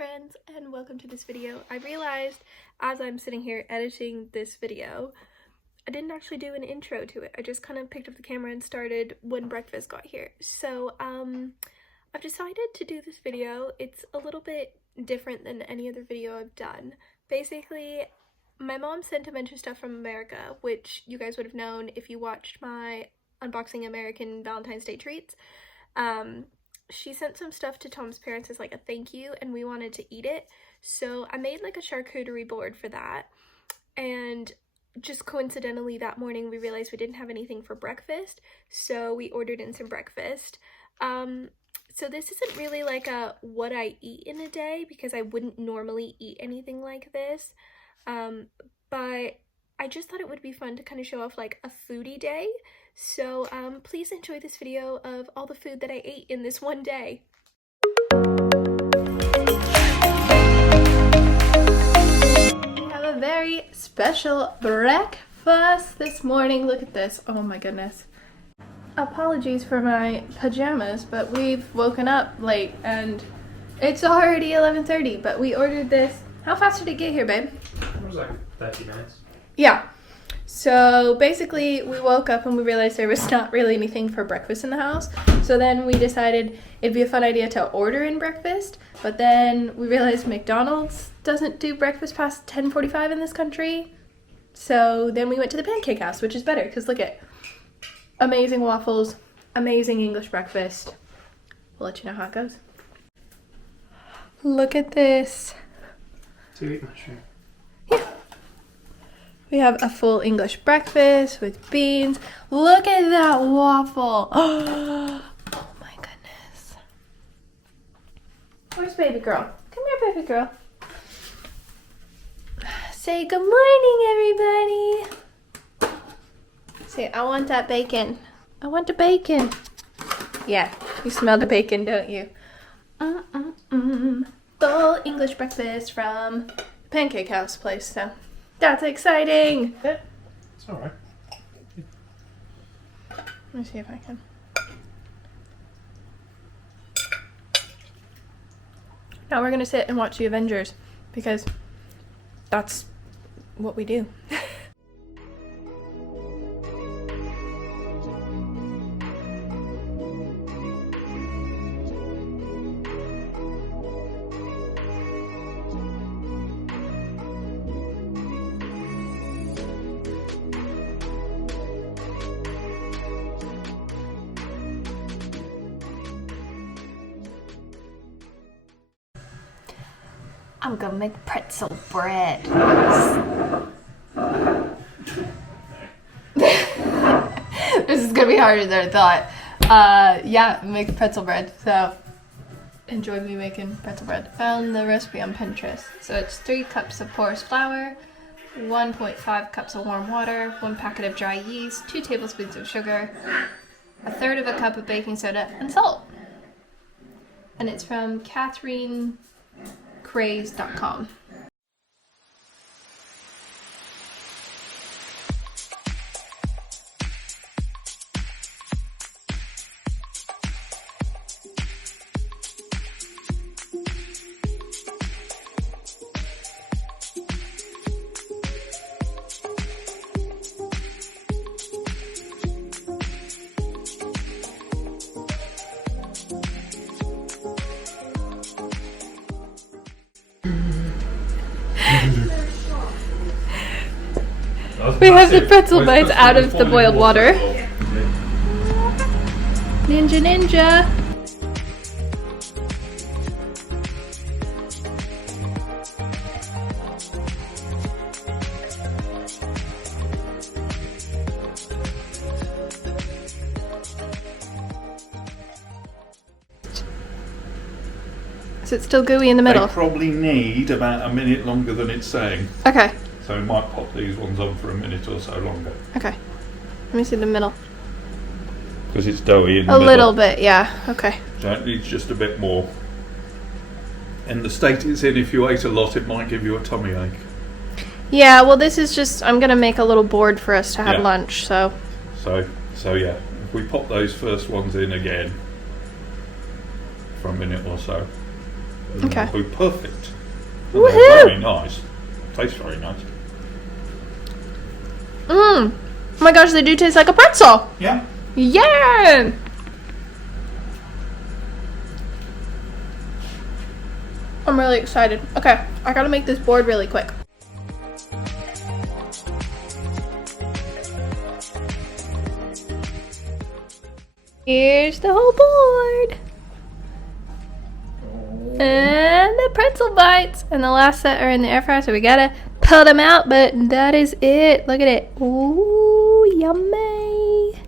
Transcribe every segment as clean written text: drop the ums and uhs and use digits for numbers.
friends, and welcome to this video. I realized as I'm sitting here editing this video, I didn't actually do an intro to it. I just kind of picked up the camera and started when breakfast got here. So I've decided to do this video. It's a little bit different than any other video I've done. Basically, my mom sent a bunch of stuff from America, which you guys would have known if you watched my unboxing American Valentine's Day treats. She sent some stuff to Tom's parents as like a thank you, and we wanted to eat it. So I made like a charcuterie board for that. And just coincidentally that morning we realized we didn't have anything for breakfast, so we ordered in some breakfast. So this isn't really like a what I eat in a day, because I wouldn't normally eat anything like this. But I just thought it would be fun to kind of show off like a foodie day. So please enjoy this video of all the food that I ate in this one day. We have a very special breakfast this morning. Look at this. Oh my goodness. Apologies for my pajamas, but we've woken up late and it's already 11:30, but we ordered this. How fast did it get here, babe? It was like 30 minutes. Yeah. So basically we woke up and we realized there was not really anything for breakfast in the house. So then we decided it'd be a fun idea to order in breakfast. But then we realized McDonald's doesn't do breakfast past 10:45 in this country. So then we went to the Pancake House, which is better because look at amazing waffles, amazing English breakfast. We'll let you know how it goes. Look at this. To eat mushroom. Yeah. We have a full English breakfast with beans. Look at that waffle. Oh my goodness. Where's baby girl? Come here, baby girl. Say good morning, everybody. Say, I want that bacon. I want the bacon. Yeah, you smell the bacon, don't you? Full English breakfast from the Pancake House place, so that's exciting. It's alright. Let me see if I can. Now we're gonna sit and watch the Avengers because that's what we do. I'm gonna make pretzel bread. This is gonna be harder than I thought. Yeah, make pretzel bread. So enjoy me making pretzel bread. Found the recipe on Pinterest. So it's 3 cups of porous flour, 1.5 cups of warm water, 1 packet of dry yeast, 2 tablespoons of sugar, 1/3 of a cup of baking soda, and salt. And it's from CatherineCraze.com. We have the pretzel bites out of the boiled water. Ninja ninja. Is it still gooey in the middle? They probably need about a minute longer than it's saying. Okay. So we might pop these ones on for a minute or so longer. Okay. Let me see the middle. Because it's doughy in the middle. A little bit, yeah. Okay. So it needs just a bit more. In the state it's in, if you ate a lot, it might give you a tummy ache. Yeah, well this is just, I'm going to make a little board for us to have lunch, so. So yeah, if we pop those first ones in again for a minute or so. Okay. It'll be perfect. And Woohoo! they're very nice. Tastes very nice. Oh my gosh, they do taste like a pretzel. Yeah. Yeah. I'm really excited. Okay, I gotta make this board really quick. Here's the whole board. And the pretzel bites. And the last set are in the air fryer, so we gotta pull them out, but that is it. Look at it. Ooh, yummy.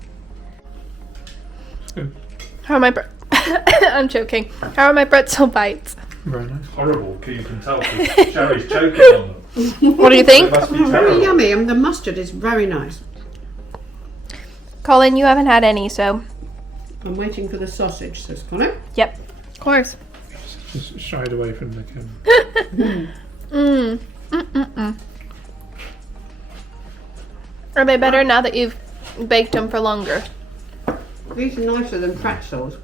How are my I'm joking. How are my pretzel bites? Very nice. Horrible, you can tell because Sherry's choking on them. What do you think? They must be Very terrible. yummy, and the mustard is very nice. Colin, you haven't had any, so. I'm waiting for the sausage, says Connor. Yep, of course. Just shied away from the camera. Are they better now that you've baked them for longer? These are nicer than pretzels.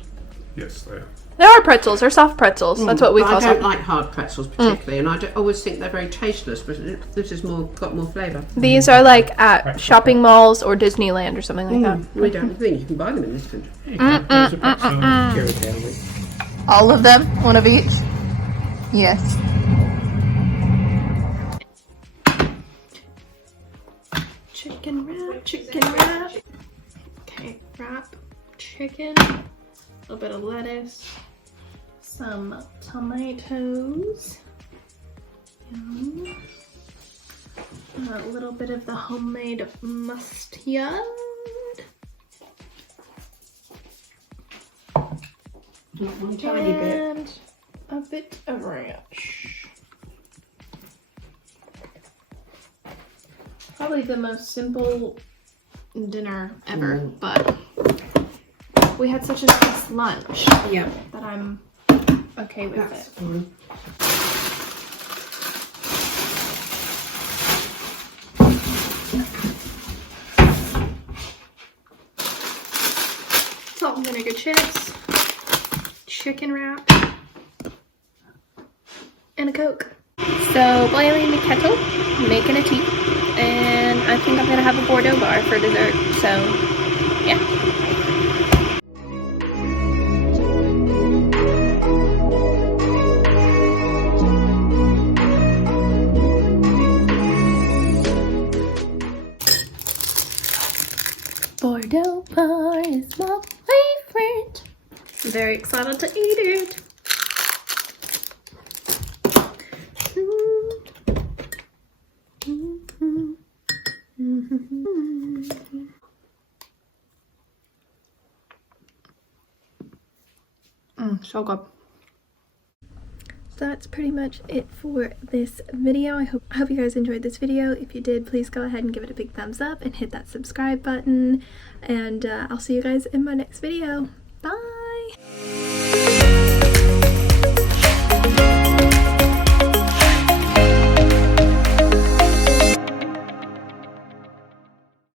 Yes, they are. They are pretzels. They're soft pretzels. That's what we But call I don't them. like hard pretzels particularly, and I always think they're very tasteless, but this is got more flavour. These are like at shopping malls or Disneyland or something like that. We don't think you can buy them in this country. There's a pretzel Charcuterie. All of them? One of each? Yes. Chicken wrap, chicken wrap. Okay, wrap chicken. A little bit of lettuce. Some tomatoes. Yum. A little bit of the homemade mustard. Not one tiny bit. And a bit of ranch. Probably the most simple dinner ever, but we had such a nice lunch Yeah, that I'm okay with that's it. fine. Salt and vinegar chips, chicken wrap, and a Coke. So boiling the kettle, making a tea, and I think I'm gonna have a Bordeaux bar for dessert. So yeah. Bordeaux bar is my favorite. I'm very excited to eat it. So good. So that's pretty much it for this video. I hope you guys enjoyed this video. If you did, please go ahead and give it a big thumbs up and hit that subscribe button. And I'll see you guys in my next video. Bye!